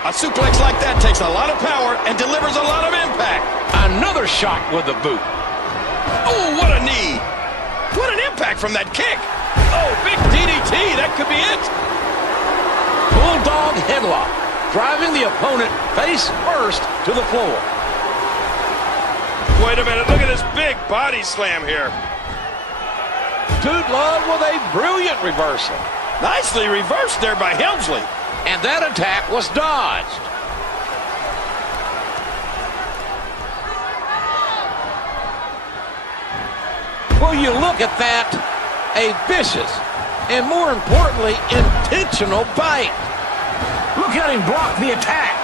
A suplex like that takes a lot of power and delivers a lot of impact. Another shot with the boot. Oh, what a knee. What an impact from that kick. Oh, big DDT. That could be it. Bulldog headlock, driving the opponent face first to the floor. Wait a minute. Look at this big body slam here. Dude Love with a brilliant reversal. Nicely reversed there by Helmsley. And that attack was dodged. Will you look at that? A vicious and, more importantly, intentional bite. Look at him block the attack.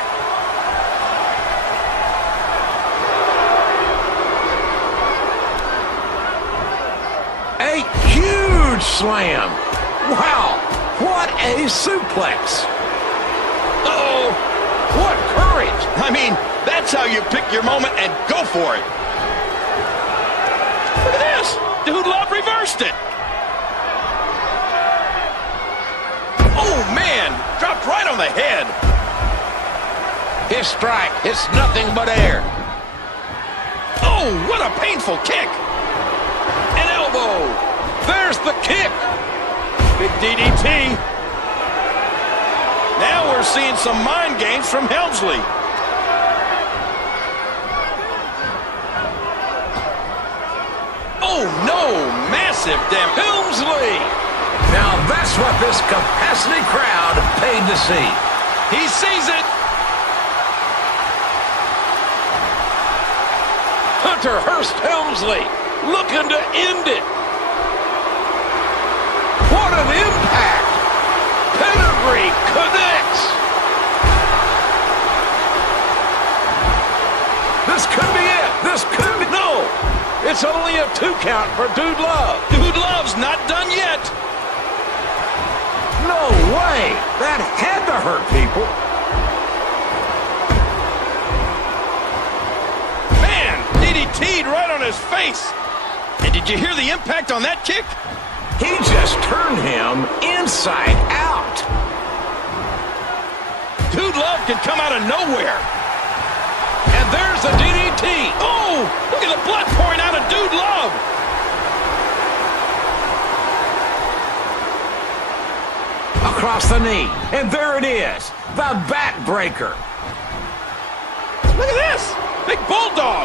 A huge slam. Wow, what a suplex. Uh-oh. What courage. I mean, that's how you pick your moment and go for it. Look at this. Dude Love reversed it. Oh, man. Dropped right on the head. His strike hits nothing but air. Oh, what a painful kick. An elbow. There's the kick. Big DDT. Now we're seeing some mind games from Helmsley. Oh, no. Massive damage. Helmsley. Now that's what this capacity crowd paid to see. He sees it. Hunter Hearst Helmsley looking to end it. What an impact. Pedigree connects. This could be it. This could be. No. It's only a 2 count for Dude Love. Dude Love's not done yet. No way. That had to hurt people. Man, DDT'd right on his face. And did you hear the impact on that kick? He just turned him inside out. Dude Love can come out of nowhere. And there's the DDT. Oh, look at the blood pouring out of Dude Love. Across the knee. And there it is. The backbreaker. Look at this. Big Bulldog.